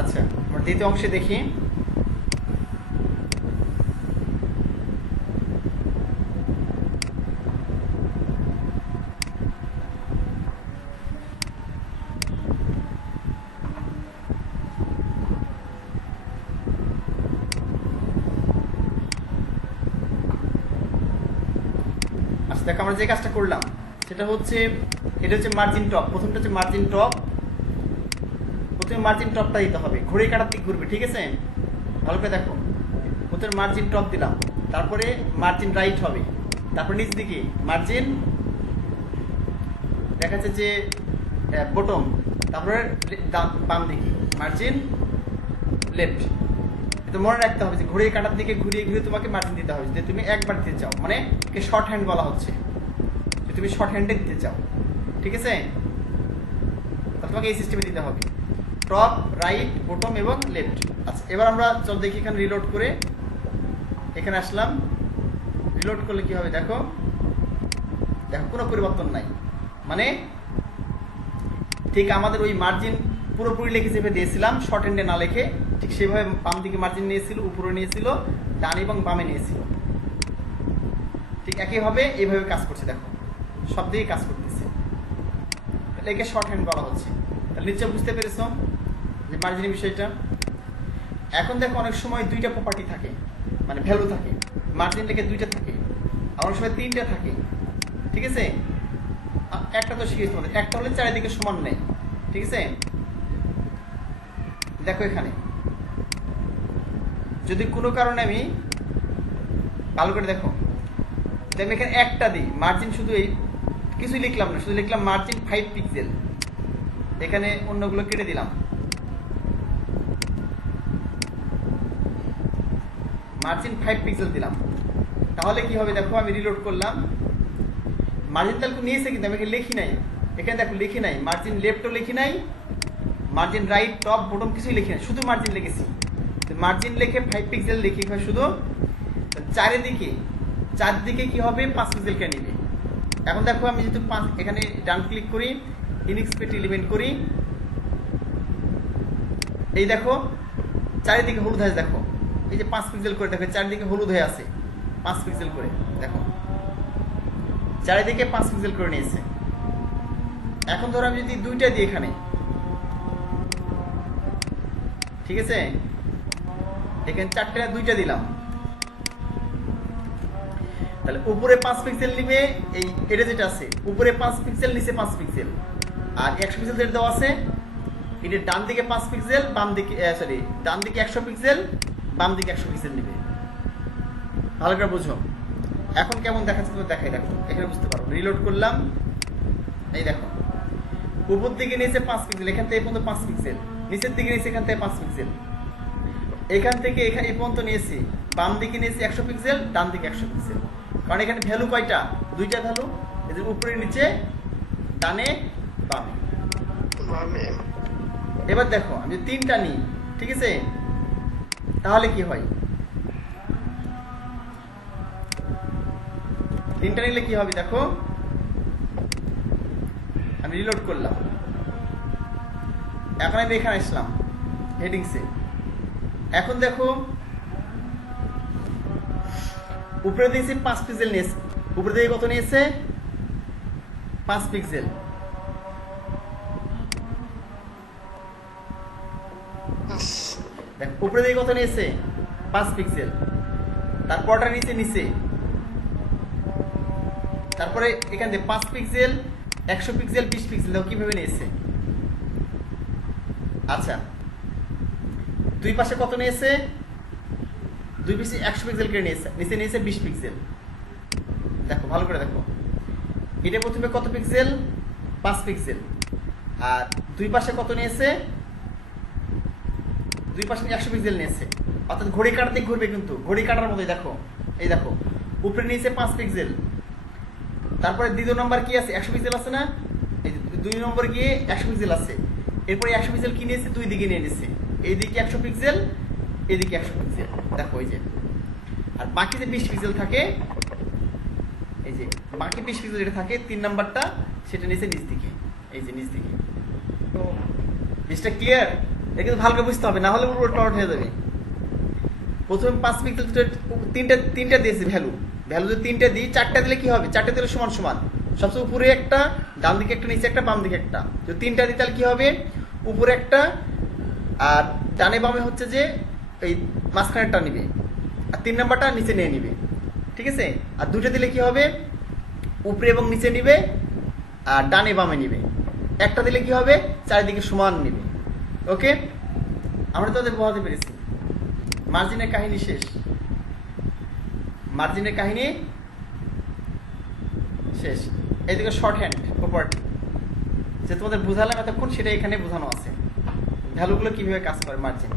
আচ্ছা, আমরা দ্বিতীয় অংশে দেখি। আচ্ছা দেখো, আমরা যে কাজটা করলাম সেটা হচ্ছে, এটা হচ্ছে মার্জিন টপ। প্রথমটা হচ্ছে মার্জিন টপ। প্রথমে মার্জিন টপটা দিতে হবে, ঘড়ি কাটার দিক ঘুরবে, ঠিক আছে? ভালো করে দেখো, প্রথমে মার্জিন টপ দিলাম, তারপরে মার্জিন রাইট হবে, তারপর নিচ দিকে মার্জিন দেখা যাচ্ছে যে বটম, তারপরে বাম দিকে মার্জিন লেফট। এটা মনে রাখতে হবে যে ঘড়ির কাটার দিকে ঘুরিয়ে ঘুরিয়ে তোমাকে মার্জিন দিতে হবে, যদি তুমি একবার দিতে চাও, মানে শর্ট হ্যান্ড বলা হচ্ছে, যে তুমি শর্ট হ্যান্ডে দিতে চাও, ঠিক আছে? তাহলে তোমাকে এই সিস্টেমে দিতে হবে, টপ, রাইট, বটম এবং লেফট। আচ্ছা, এবার আমরা চল দেখি, এখানে রিলোড করে এখানে আসলাম। রিলোড করলে কি হবে দেখো, দেখো কোনো পরিবর্তন নাই, মানে ঠিক আমাদের ওই মার্জিন পুরোপুরি লিখে যেভাবে দিয়েছিলাম শর্ট হ্যান্ডে না লিখে, ঠিক সেভাবে বাম দিকে মার্জিন নিয়েছিল, উপরে নিয়েছিল, ডান এবং বামে নিয়েছিল, ঠিক একইভাবে এইভাবে কাজ করছে। দেখো সব দিকে কাজ করতেছে, একে শর্ট হ্যান্ড বলা হচ্ছে। তাহলে নিশ্চয় বুঝতে পেরেছো যে মার্জিনের বিষয়টা। এখন দেখো, অনেক সময় দুইটা প্রপার্টি থাকে, মানে ভ্যালু থাকে, মার্জিন লেখে দুইটা থাকে, অনেক সময় তিনটা থাকে, ঠিক আছে? একটা তো শিখেছি তোমাদের, একটা হলে চারিদিকে সমান নেই, ঠিক আছে? দেখো এখানে যদি কোনো কারণে আমি ভালো করে দেখো, আমি এখানে একটা দিই মার্জিন, শুধু এই কিছুই লিখলাম না, শুধু লিখলাম মার্জিন 5 পিক্সেল, এখানে অন্যগুলো কেটে দিলাম, মার্জিন 5 পিক্সেল দিলাম, তাহলে কি হবে দেখো, আমি রিলোড করলাম, মার্জিন তাহলে নিয়েছে, কিন্তু আমি এখানে লিখি নাই, এখানে দেখো লিখি নাই, মার্জিন লেফটও লিখি নাই, মার্জিন রাইট, টপ, বটম কিছুই লিখি নাই, শুধু মার্জিন লিখেছি। মার্জিন লিখে 5 পিক্সেল লিখি শুধু, চারদিকে কি হবে 5 পিক্সেল কে নিবে। এখন দেখো, আমি যদি এখানে ডান ক্লিক করি, ইনএক্সপেক্ট এলিমেন্ট করি, এই দেখো চারিদিকে হলুদ হয়ে, দেখো এই যে 5 পিক্সেল করে, দেখো চারিদিকে হলুদ হয়ে আছে 5 পিক্সেল করে, দেখো চারিদিকে 5 পিক্সেল করে নিয়েছে। এখন ধরো আমি যদি দুইটা দিই এখানে, ঠিক আছে, এখানে চারটে দুইটা দিলাম, তাহলে উপরে 5 পিক্সেল নিবে, এটা যেটা আছে উপরে 5 পিক্সেল, নিচে 5 পিক্সেল, আর 100 পিক্সেল যেটা দেওয়া আছে, এটা ডান দিকে 5 পিক্সেল, বাম দিকে ডান দিকে 100 পিক্সেল, বাম দিকে 100 পিক্সেল নিবে। ভালো করে বুঝো। এখন কেমন দেখাচ্ছে তুমি দেখাই, দেখো এখানে বুঝতে পারো। রিলোড করলাম, এই দেখো উপর দিকে নিচে 5 পিক্সেল, এখান থেকে এই পর্যন্ত 5 পিক্সেল, নিচের দিকে নিচে এখান থেকে 5 পিক্সেল, এখান থেকে এখানে এই পর্যন্ত নিয়েছি, বাম দিকে নিয়েছি 100 পিক্সেল, ডান দিকে 100 পিক্সেল, কারণ এখানে ভ্যালু কয়টা, দুইটা ভ্যালু, এদের উপরে নিচে, ডানে বামে। এবার দেখো আমি তিনটা নিই, ঠিক আছে, তাহলে কি হয়, তিনটা নিলে কি হবে দেখো, আমি রিলোড করলাম, এখন আমি এখানে আসলাম হেডিংসে, এখন দেখো উপরে দিয়েছি 5 পিক্সেল নিয়েছে, উপরে দিকে কত নিয়েছে 5 পিক্সেল, দেখো উপরে দিকে কত নিয়েছে 5 পিক্সেল, তারপরটা নিচে নিচে, তারপরে এখান থেকে 5 পিক্সেল, 100 পিক্সেল, 20 পিক্সেল, দেখো কিভাবে নিয়েছে। আচ্ছা, দুই পাশে কত নিয়েছে, দুই পাশে 100 পিক্সেল করে নিয়েছে, নিচে নিয়েছে 20 পিক্সেল, দেখো ভালো করে দেখো, এটা প্রথমে কত পিক্সেল 5 পিক্সেল, আর দুই পাশে কত নিয়েছে, দুই পাশে 100 পিক্সেল নিয়েছে, অর্থাৎ ঘড়ি কাটাতে ঘুরবে, কিন্তু ঘড়ি কাটার মতোই। দেখো এই দেখো উপরে নিয়েছে 5 পিক্সেল, তারপরে দ্বিতীয় নম্বর কি আছে 100 পিক্সেল আছে না, এই দুই নম্বর গিয়ে 100 পিক্সেল আছে, এরপরে 100 পিক্সেল কি নিয়েছে, দুই দিকে নিয়ে নিয়েছে, এইদিকে 100 পিক্সেল, এদিকে 100 পিক্সেল, দেখো এই যে, আর বাকি যে 20 পিক্সেল থাকে, এই যে বাকি 20 পিক্সেল যেটা থাকে 3 নাম্বারটা, সেটা নিচে নিচ দিকে, এই যে নিচ দিকে। তো জিনিসটা ক্লিয়ার? এটা কিন্তু ভালো করে বুঝতে হবে, না হলে পুরো টর্ট হয়ে যাবে। প্রথমে 5 পিক্সেল তিনটা দিয়েছি ভ্যালু, যদি 3টে দিই, 4টা দিলে কি হবে? 4টে দিলে সমান সমান, সবচেয়ে উপরে একটা, ডান দিকে একটা, নিচে একটা, বাম দিকে একটা। যদি 3টা দিই তাহলে কি হবে? উপরে একটা আর ডানে বামে হচ্ছে যে এই মাঝখানেরটা নিবে, আর 3 নাম্বারটা নিচে নিয়ে নিবে, ঠিক আছে? আর 2টা দিলে কি হবে? উপরে এবং নিচে নিবে আর ডানে বামে নিবে। একটা দিলে কি হবে? চারিদিকে সমান নিবে। ওকে, আমরা তো বোঝাতে পেরেছি। মার্জিনের কাহিনী শেষ, মার্জিনের কাহিনী শেষ। এইদিকে শর্ট হ্যান্ড প্রপার্টি যে তোমাদের বোঝালাম এতক্ষণ, সেটা এখানে বোঝানো আছে, ভ্যালুগুলো কিভাবে কাজ করে মার্জিন।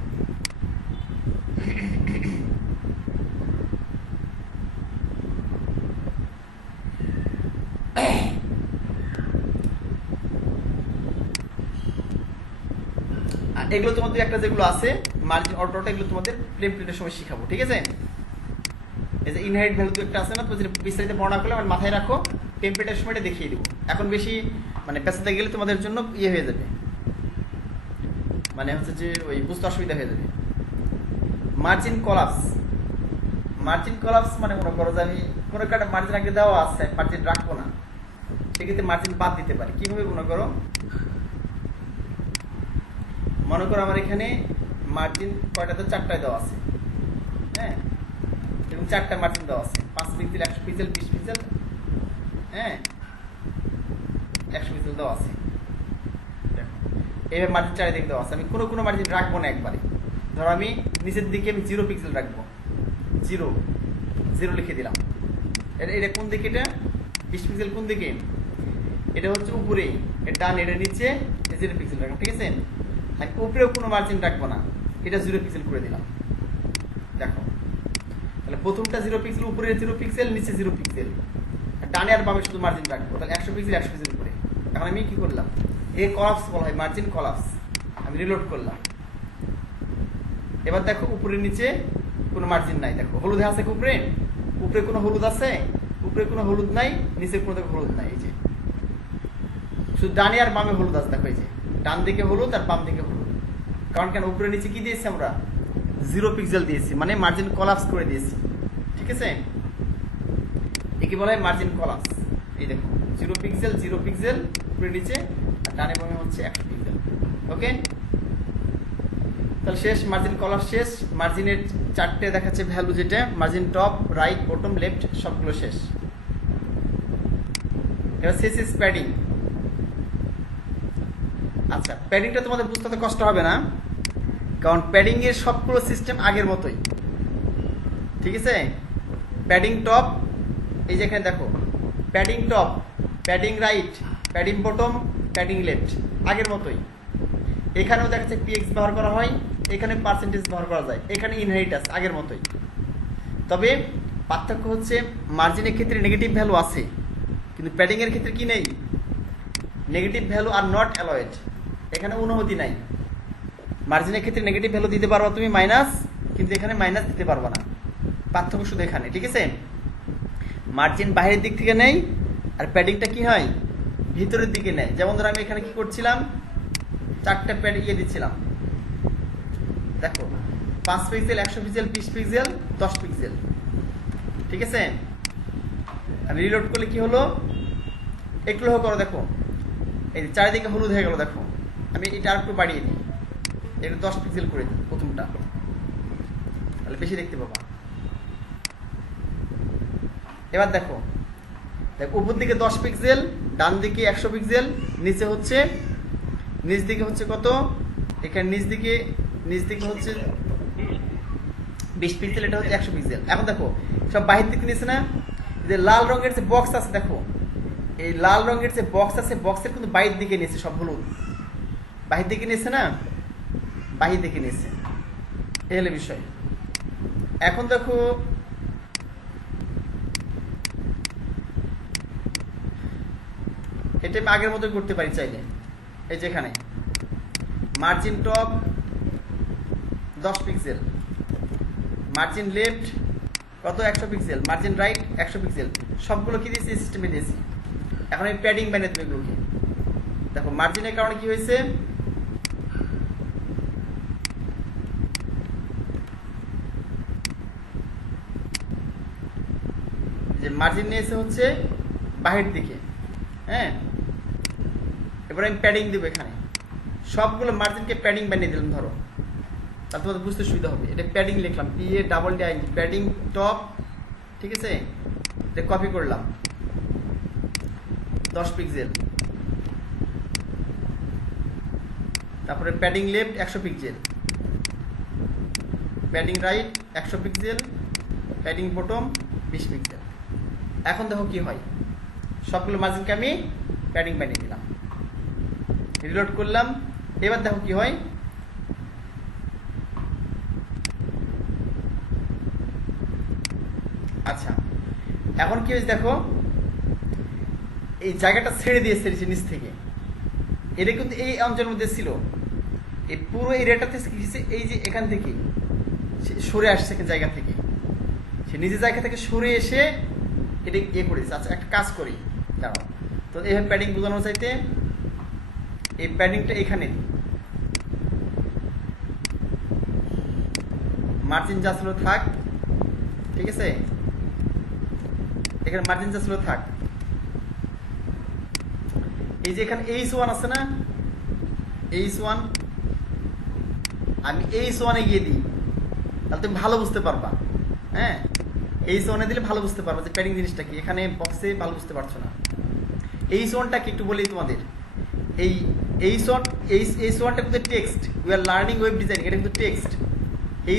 এগুলো তোমাদের একটা যেগুলো আছে মার্জিন অটোটা, এগুলো তোমাদের টেমপ্লেটের সময় শিখাবো, ঠিক আছে? এই যে ইনহেরিট ভ্যালু একটা আছে না, তো বিস্তারিত বর্ণনা করলে আমার মাথায় রাখো, টেমপ্লেটের সময়টা দেখিয়ে দিব। এখন বেশি মানে পেছাতে গেলে তোমাদের জন্য ইয়ে হয়ে যাবে, মানে হচ্ছে যে ওই বুঝতে অসুবিধা হয়ে যাবে। মার্জিন কলাপস, মার্জিন কলাপস মানে মনে করো যে আমি কোনো একটা মার্জিন আগে দেওয়া আছে, মার্জিন রাখবো না, সেক্ষেত্রে মার্জিন বাদ দিতে পারি। কিভাবে? মনে করো আমার এখানে মার্জিন কয়টা? তো 4টায় দেওয়া আছে, হ্যাঁ, এবং 4টা মার্জিন দেওয়া আছে, 5 পিক্সেল, 100 পিক্সেল, 20 পিক্সেল, হ্যাঁ, 100 পিক্সেল দেওয়া আছে। দেখো এইভাবে মার্জিন চারিদিকে দেওয়া আছে। আমি কোনো মার্জিন রাখবো না একবারে। ধরো আমি নিচের দিকে আমি 0 পিক্সেল রাখবো, 0 লিখে দিলাম। এটা কোন দিকে? এটা 20 পিক্সেল কোন দিকে? এটা হচ্ছে উপরে, এটা ডান, এটা নিচে, 0 পিক্সেল রাখবো, ঠিক আছে? আমি উপরেও কোনো মার্জিন রাখবো না, এটা 0 পিক্সেল করে দিলাম। দেখো তাহলে প্রথমটা 0 পিক্সেল, উপরে 0 পিক্সেল, নিচে 0 পিক্সেল, ডানে আর বামে শুধু মার্জিন রাখবো। তাহলে 100 পিক্সেল 100 পিক্সেল করে। এখন আমি কি করলাম? এই কলাপস বলা হয়, মার্জিন কলাপস। আমি রিলোড করলাম। এবার দেখো উপরে নিচে কোনো মার্জিন নাই। দেখো হলুদ আছে উপরে, উপরে কোনো হলুদ আছে? উপরে কোনো হলুদ নাই, নিচে কোনো হলুদ নাই। এই যে শুধু ডানে আর বামে হলুদ আছে। দেখো এই যে ডান দিকে হলুদ আর বাম দিকে হলুদ। কারণ কেন? উপরে নিচে কি দিয়েছি আমরা? 0 পিক্সেল দিয়েছি, মানে মার্জিন কলাপস করে দিয়েছি, ঠিক আছে? একে বলা হয় মার্জিন কলাপস। এই দেখো 0 পিক্সেল, 0 পিক্সেল উপরে নিচে, আর ডানে বামে হচ্ছে 100 পিক্সেল। ওকে, তাহলে শেষ, মার্জিন কলাপস শেষ। মার্জিনের 4টে দেখাচ্ছে ভ্যালু, যেটা margin top, right, bottom, left, সবগুলো শেষ। এবার শেষ ইজ প্যাডিং। আচ্ছা, প্যাডিংটা তোমাদের বুঝতে তো কষ্ট হবে না, কারণ প্যাডিং এর সবগুলো সিস্টেম আগের মতোই, ঠিক আছে? প্যাডিং টপ, এই যে এখানে দেখো padding top, padding right, padding bottom, padding left, আগের মতোই। এখানেও দেখাচ্ছে পিএক্স ব্যবহার করা হয়, এখানে পার্সেন্টেজ ব্যবহার করা যায়, এখানে ইনহেরিটেন্স আগের মতোই। তবে পার্থক্য হচ্ছে মার্জিনের ক্ষেত্রে নেগেটিভ ভ্যালু আছে, কিন্তু প্যাডিং এর ক্ষেত্রে কি নেই? Negative value are not allowed, এখানে অনুমতি নাই। মার্জিনের ক্ষেত্রে নেগেটিভ ভ্যালু দিতে পারবা তুমি মাইনাস, কিন্তু এখানে মাইনাস দিতে পারবা না। পার্থক্য শুধু এখানে, ঠিক আছে? মার্জিন বাইরের দিক থেকে নেই, আর প্যাডিংটা কি হয়? ভিতরের দিকে নেয়। যেমন ধরো আমি এখানে কি করছিলাম, 4টা প্যাড দিচ্ছিলাম। দেখো 5 পিক্সেল, 100 পিক্সেল, 20 পিক্সেল, 10 পিক্সেল, ঠিক আছে? আমি রিলোড করলে কি হলো? একটু লক্ষ্য করো, দেখো এই চারিদিকে হলুদ হয়ে গেল। দেখো আমি এটা আর একটু বাড়িয়ে দিই, এটা 10 পিক্সেল করে দিই প্রথমটা, তাহলে বেশি দেখতে পাবা। এবার দেখো উপর দিকে 10 পিক্সেল, ডান দিকে 100 পিক্সেল, নিচে হচ্ছে, নিচ দিকে হচ্ছে কত? এখানে নিচ দিকে হচ্ছে 20 পিক্সেল, এটা হচ্ছে 100 পিক্সেল। এখন দেখো সব বাহির দিকে নিয়েছে না? যে লাল রঙের যে বক্স আছে, দেখো এই লাল রঙের যে বক্স আছে, বক্সের কিন্তু বাহির দিকে নিয়েছে, সব হলুদ বাহির দিকে নিয়েছে না? বাহির দিকে নিয়েছে, এই হলো বিষয়। এখন দেখো এটা আমি আগের মতোই করতে পারি চাইলে। এই যেখানে margin top 10 pixel, margin left কত? 100 পিক্সেল, মার্জিন রাইট 100 পিক্সেল, সবগুলো কি দিয়েছি? সিস্টেমে দিয়েছি। এখন আমি প্যাডিং বানিয়ে দেবো এগুলোকে। দেখো মার্জিনের কারণে কি হয়েছে? মার্জিন নিয়েছে হচ্ছে বাহির দিকে। হ্যাঁ, এবার আমি প্যাডিং দেবো এখানে, সবগুলো মার্জিনকে প্যাডিং বানিয়ে দিলাম ধরো, তাহলে তোমাদের বুঝতে সুবিধা হবে। এটা প্যাডিং লিখলাম, PADDING, প্যাডিং টপ, ঠিক আছে, এটা কপি করলাম 10 পিক্সেল। তারপরে padding left 100 pixel, padding right 100 pixel, padding bottom 20 pixel. এখন দেখো কি হয়, সবগুলো মার্জিনকে আমি প্যাডিং বানিয়ে দিলাম, রিলোড করলাম। এবার দেখো কি হয়, আচ্ছা এখন কি হয়েছে দেখো, এই জায়গাটা ছেড়ে দিয়েছে নিচ থেকে। এটা কিন্তু এই অঞ্চলের মধ্যে ছিল, এই পুরো এরিয়াটাতে এই যে এখান থেকে সরে আসছে জায়গা থেকে, সে নিজের জায়গা থেকে সরে এসে এটা করেছে। আচ্ছা একটা কাজ করি, দাঁড়াও তো, এইভাবে প্যাডিং বোঝানো চাইতে এই প্যাডিংটা এখানে মার্জিন যা ছিল থাক, ঠিক আছে, এখানে মার্জিন যা ছিল থাক। এই যে এখানে H1 আছে না, H1 আমি H1 এ গিয়ে দিই, তাহলে তুমি ভালো বুঝতে পারবা। হ্যাঁ, H1 এ দিলে ভালো বুঝতে পারবা যে প্যাডিং জিনিসটা কি। এখানে বক্সে ভালো বুঝতে পারছো না। H1টা কি একটু বলি তোমাদের, এই H1টা কিন্তু text, we are learning web design, এটা কিন্তু টেক্সট।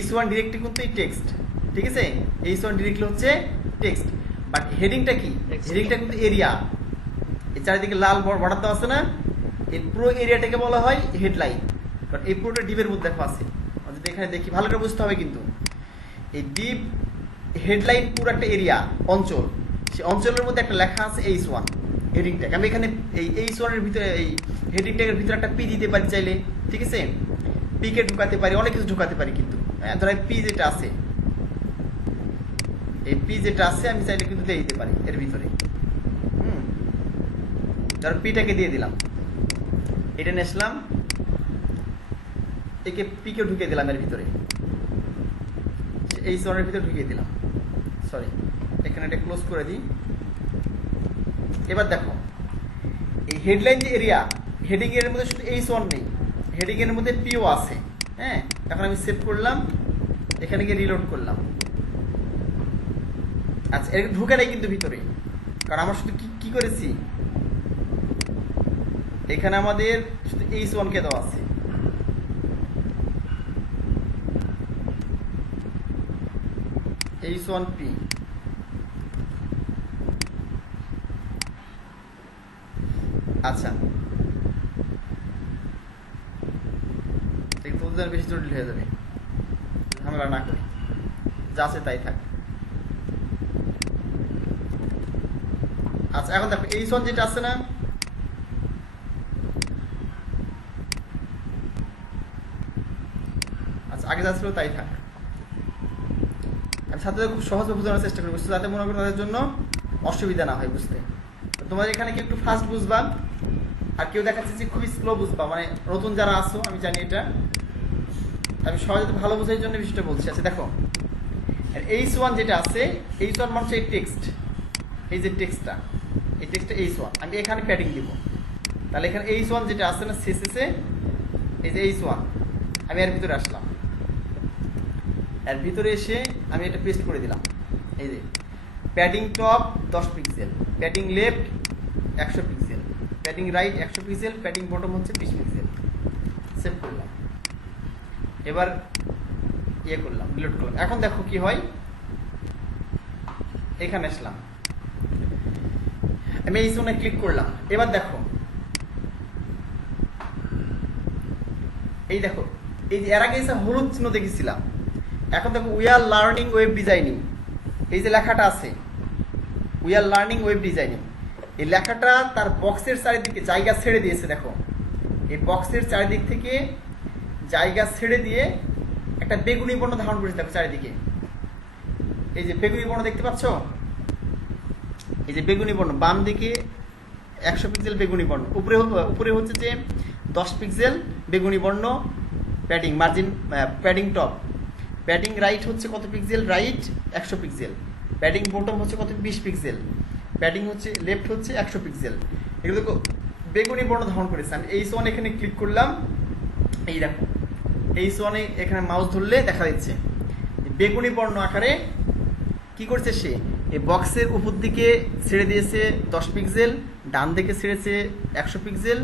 H1 ডিরেক্টলি কিন্তু এই টেক্সট, ঠিক আছে, H1 ডিরেক্টলি হচ্ছে টেক্সট। বাট হেডিংটা কি, হেডিংটা কিন্তু এরিয়া। এই চারিদিকে লাল বর্ডার দেওয়া আছে না, এই পুরো এরিয়াটাকে বলা হয় হেডলাইন, কারণ এই পুরোটা ডিপের মধ্যে দেখো আছে। যদি এখানে দেখি ভালো করে বুঝতে হবে কিন্তু, এই ডিপ হেডলাইন পুরো একটা এরিয়া, অঞ্চল, সেই অঞ্চলের মধ্যে একটা লেখা আছে H1 হেডিং ট্যাগ। আমি এখানে এই H1 এর ভিতরে, এই হেডিং ট্যাগের ভিতরে একটা পি দিতে পারি চাইলে, ঠিক আছে, পি কে ঢুকাতে পারি, অনেক কিছু ঢুকাতে পারি কিন্তু। হ্যাঁ, ধরো পি যেটা আছে, এই পি যেটা আছে আমি চাইলে কিন্তু দিয়ে দিতে পারি এর ভিতরে। ধরো পিটাকে দিয়ে দিলাম, এটা নেসলাম, একে পিকে ঢুকিয়ে দিলাম এর ভিতরে, এই জোনের ভিতরে ঢুকিয়ে দিলাম। সরি, এখানে এটা ক্লোজ করে দিই। এবার দেখো এই হেডলাইন যে এরিয়া, হেডিং এর মধ্যে শুধু H1 নেই, হেডিং এর মধ্যে পিও আছে। হ্যাঁ, এখন আমি সেভ করলাম, এখানে গিয়ে রিলোড করলাম। আচ্ছা, এর ঢুকে নাই কিন্তু ভিতরে, কারণ আমরা শুধু কি করেছি, এখানে আমাদের শুধু H1 কে দেওয়া আছে। H1P, আচ্ছা বেশি জটিল হয়ে যাবে, ঝামেলা না করি, যা আছে তাই থাক। আচ্ছা এখন দেখো H1 যেটা আছে না, আচ্ছা আগে যা ছিল তাই থাক। আমি ছাত্রদের খুব সহজভাবে বোঝানোর চেষ্টা করি, বুঝতে, যাতে মনে করি তাদের জন্য অসুবিধা না হয় বুঝতে। তোমাদের এখানে কি একটু ফাস্ট বুঝবা, আর কেউ দেখাচ্ছে যে খুবই স্লো বুঝবা, মানে নতুন যারা আসো আমি জানি এটা, আমি সহজে ভালো বোঝার জন্য বিষয়টা বলছি। আচ্ছা দেখো H1 যেটা আছে, H1 মানে হচ্ছে এই টেক্সট, এই যে টেক্সটটা, এই টেক্সটটা H1, আমি এখানে প্যাডিং দিব। তাহলে এখানে H1 যেটা আছে না শেষে, এই যে H1, আমি এর ভিতরে আসলাম, এর ভিতরে এসে আমি এটা পেস্ট করে দিলাম। এই যে padding top 10 pixel, padding left 100 pixel, padding right 100 pixel, padding bottom হচ্ছে 20 পিক্সেল। সেভ করলাম, এবার ইয়ে করলাম, রিলোড করলাম। এখন দেখো কি হয়, এখানে আসলাম, আমি এই জোনে ক্লিক করলাম। এবার দেখো এই দেখো, এই যে এর আগে হলুদ চিহ্ন দেখেছিলাম, এখন দেখো we are learning web designing, এই যে লেখাটা আছে we are learning web designing, এই লেখাটা তার বক্সের চারিদিকে জায়গা ছেড়ে দিয়েছে। দেখো এই বক্সের চারিদিক থেকে জায়গা ছেড়ে দিয়ে একটা বেগুনি বর্ণ ধারণ করেছে। দেখো চারিদিকে এই যে বেগুনি বর্ণ দেখতে পাচ্ছ, এই যে বেগুনি বর্ণ, বাম দিকে 100 পিক্সেল বেগুনি বর্ণ, উপরে হচ্ছে যে 10 পিক্সেল বেগুনি বর্ণ padding margin, padding top, padding right হচ্ছে কত pixel, right 100 pixel, padding bottom হচ্ছে কত 20 পিক্সেল, প্যাডিং হচ্ছে লেফট হচ্ছে 100 পিক্সেল। এগুলো বেগুনি বর্ণ ধারণ করেছে। আমি H1 এখানে ক্লিক করলাম, এই দেখো H1 এখানে মাউস ধরলে দেখা যাচ্ছে বেগুনি বর্ণ আকারে কি করছে সে, এই বক্সের উপর দিকে ছেড়ে দিয়েছে 10 পিক্সেল, ডান দিকে ছেড়েছে 100 পিক্সেল,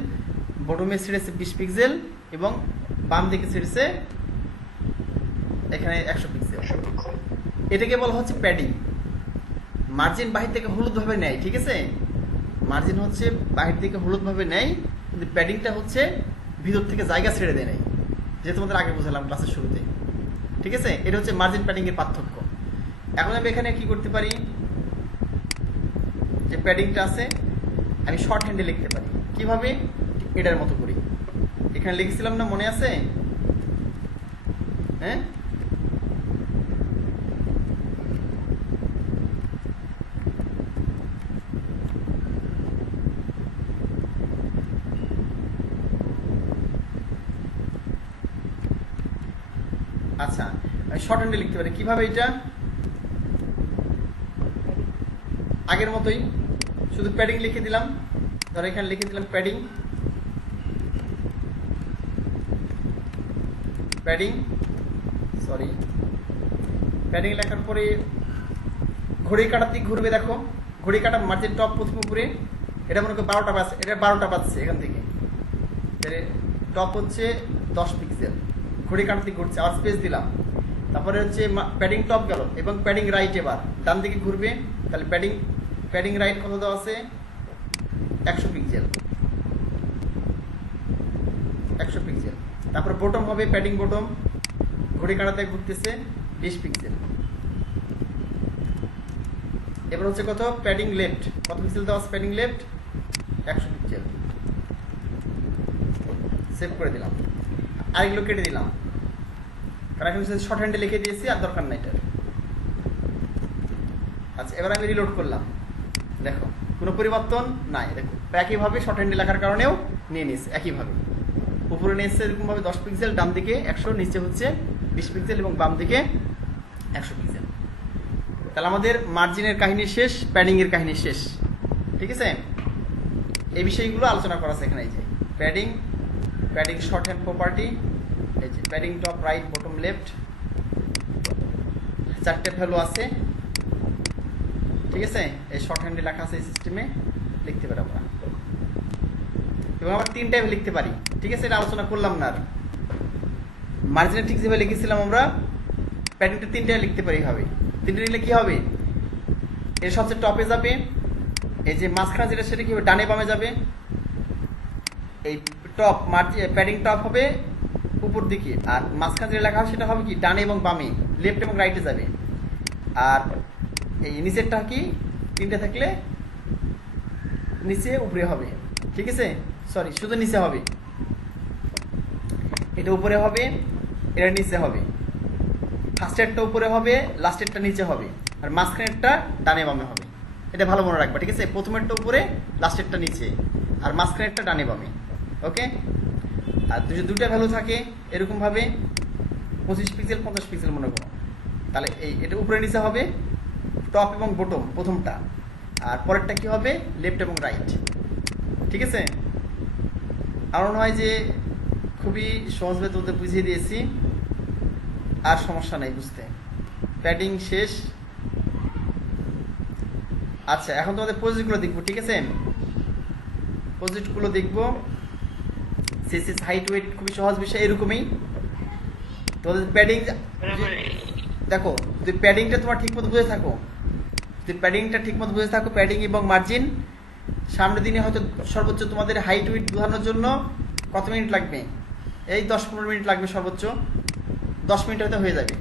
বটমে ছেড়েছে 20 পিক্সেল এবং বাম দিকে ছেড়েছে এখানে 100 পিক্সেল। এটাকে বলা হচ্ছে প্যাডিং। মার্জিন বাহির থেকে হলুদ ভাবে নেয়, ঠিক আছে, মার্জিন হচ্ছে বাহির থেকে হলুদ ভাবে নেয়, কিন্তু প্যাডিংটা হচ্ছে ভিতর থেকে জায়গা ছেড়ে দেয়, যেহেতু তোমাদের আগে বুঝালাম ক্লাসের শুরুতে, ঠিক আছে। এটা হচ্ছে মার্জিন প্যাডিং এর পার্থক্য। এখন আমি এখানে কি করতে পারি, যে প্যাডিংটা আছে আমি শর্ট হ্যান্ডে লিখতে পারি। কিভাবে, এটার মতো করি, এখানে লিখেছিলাম না, মনে আছে? হ্যাঁ, আচ্ছা আমি শর্ট হ্যান্ডে লিখতে পারি। কিভাবে, এটা আগের মতোই, শুধু প্যাডিং লিখে দিলাম। ধরো এখানে লিখে দিলাম প্যাডিং, প্যাডিং সরি প্যাডিং লেখার পরে ঘড়ি কাটার দিক ঘুরবে। দেখো ঘড়ি কাটা মার্জিন টপ প্রথম উপরে, এটা মনে করো 12টা বাজছে, এটা 12টা বাজছে এখান থেকে, টপ হচ্ছে 10 পিক্সেল, ঘড়ি কাটার দিক ঘুরছে, আর স্পেস দিলাম। তারপরে হচ্ছে প্যাডিং টপ গেল এবং প্যাডিং রাইট, এবার ডান দিকে ঘুরবে। তাহলে প্যাডিং রাইট কত দেওয়া আছে, 100 পিক্সেল, 100 পিক্সেল। তারপর বটম হবে প্যাডিং বটম, ঘড়ি কাটাতে ঘুরতেছে 20 পিক্সেল। এবার হচ্ছে কত, প্যাডিং লেফট, কত পিক্সেল দেওয়া আছে প্যাডিং লেফট, 100 পিক্সেল। সেভ করে দিলাম, আর এগুলো কেটে দিলাম, কারণ এখন শর্ট হ্যান্ডে লিখে দিয়েছি, আর দরকার নাই এটার। আচ্ছা এবার আমি রিলোড করলাম, দেখো কোনো পরিবর্তন নাই। দেখো একইভাবে শর্ট হ্যান্ডে লেখার কারণেও নিয়ে নিয়েছে, একইভাবে উপরে নিয়েছে এরকম ভাবে 10 পিক্সেল, ডান দিকে 100, নিচে হচ্ছে 20 পিক্সেল এবং বাম দিকে 100 পিক্সেল। তাহলে আমাদের মার্জিনের কাহিনী শেষ, প্যাডিং এর কাহিনী শেষ, ঠিক আছে। এই বিষয়গুলো আলোচনা করা আছে এখানে। এই যে প্যাডিং শর্ট হ্যান্ড প্রপার্টি, এই যে padding top right bottom left, 4টে ভ্যালু আছে, ঠিক আছে। এই শর্ট হ্যান্ডে লেখা আছে, এই সিস্টেমে লিখতে পারি আমরা, এবং আমরা 3টাই লিখতে পারি, ঠিক আছে। এটা আলোচনা করলাম না। আর মার্জিনে ঠিক যেভাবে লিখেছিলাম আমরা, প্যাডিংটা 3টাই লিখতে পারি। হবে 3টে লিখলে কি হবে, এর সবচেয়ে টপে যাবে, এই যে মাঝখানে যেটা সেটা কি হবে, ডানে বামে যাবে। এই টপ প্যাডিং টপ হবে উপর দিকে, আর মাঝখানে যেটা লেখা হবে সেটা হবে কি ডানে এবং বামে, লেফট এবং রাইটে যাবে। আর এই নিচেরটা কি, 3টে থাকলে নিচে উপরে হবে, ঠিক আছে। সরি, শুধু নিচে হবে, এটা উপরে হবে, এটা নিচে হবে। ফার্স্টেরটা উপরে হবে, লাস্টেরটা নিচে হবে, আর মাঝখানেরটা ডানে বামে হবে। এটা ভালো মনে রাখবা, ঠিক আছে। প্রথমেরটা উপরে, লাস্টেরটা নিচে, আর মাঝখানেরটা ডানে বামে, ওকে। আর যদি 2টা ভ্যালু থাকে এরকম ভাবে 25 পিক্সেল 50 পিক্সেল মনে করো, তাহলে এটা উপরে নিচে হবে, টপ এবং বটম প্রথমটা, আর পরেরটা কি হবে, লেফট এবং রাইট, ঠিক আছে। আমার মনে হয় যে খুবই সহজভাবে তোমাদের বুঝিয়ে দিয়েছি, আর সমস্যা নাই বুঝতে। প্যাডিং শেষ। আচ্ছা এখন তোমাদের প্রজেক্টগুলো দেখবো, ঠিক আছে। প্রজেক্টগুলো দেখবো, সিএসএস হাইট ওয়েট খুবই সহজ বিষয়, এরকমই তোমাদের প্যাডিং। দেখো যদি প্যাডিংটা তোমার ঠিক মতো বুঝে থাকো, প্যাডিং এবং মার্জিন, সামনের দিনে হয়তো সর্বোচ্চ তোমাদের হাইট ওয়েট বোঝানোর জন্য কত মিনিট লাগবে, এই 10-15 মিনিট লাগবে সর্বোচ্চ, 10 মিনিট হয়তো হয়ে যাবে।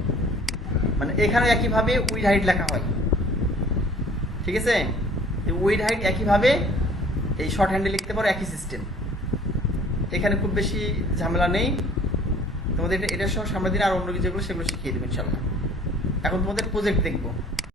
মানে এখানে একইভাবে উইড হাইট লেখা হয়, ঠিক আছে। উইড হাইট একইভাবে এই শর্ট হ্যান্ডে লিখতে পারো, একই সিস্টেম। এখানে খুব বেশি ঝামেলা নেই। তোমাদের এটা সহ সামনের দিন আর অন্য যেগুলো সেগুলো শিখিয়ে দেবেন ইনশাআল্লাহ। এখন তোমাদের প্রজেক্ট দেখবো।